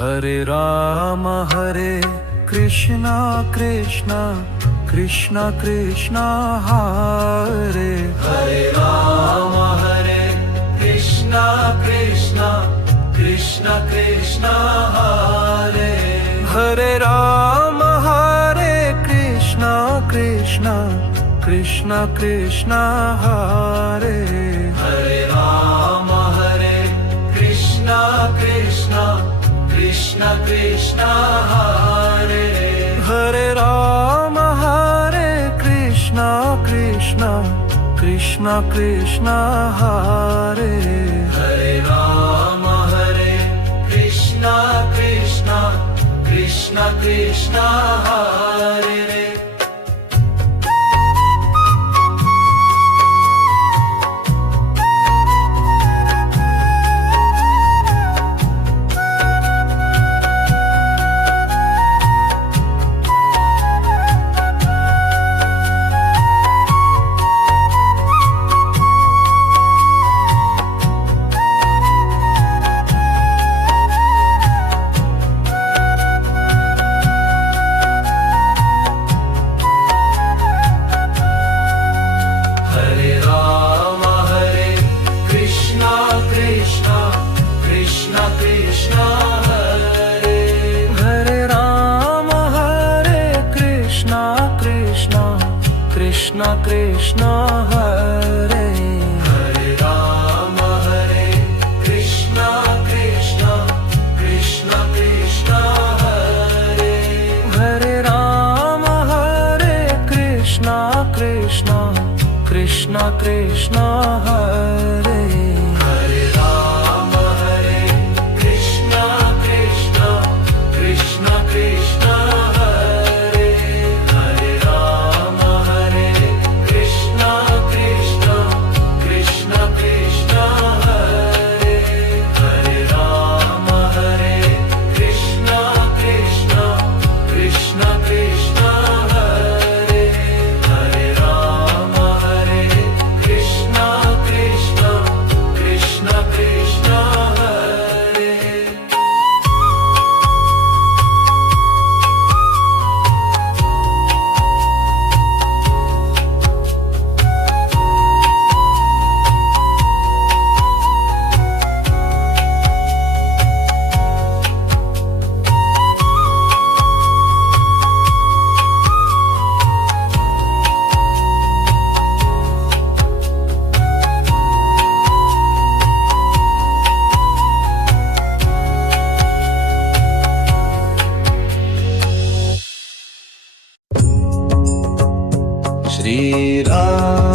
Hare Krishna Krishna Krishna Krishna Hare Hare Ram Hare Krishna Krishna Krishna Krishna Hare Hare Ram Hare Krishna Krishna Krishna Krishna Hare Hare Ram Hare Krishna Krishna Krishna Krishna Hare Hare Ram Hare Krishna Krishna Krishna Krishna Hare Hare Ram Hare Krishna Krishna Krishna Krishna Hare Krishna Krishna Hare Hare Ram Hare Krishna Krishna Krishna Krishna Hare Hare Ram Hare Krishna Krishna Krishna Krishna Hare Hare Ram Hare Krishna Krishna Krishna Krishna Hare Hare Ram Hare Krishna Krishna Krishna Krishna Hare Hare Ram Hare Krishna Krishna Krishna Krishna Hare Hare Ram Hare Krishna Krishna Krishna Krishna Hare Shri Ram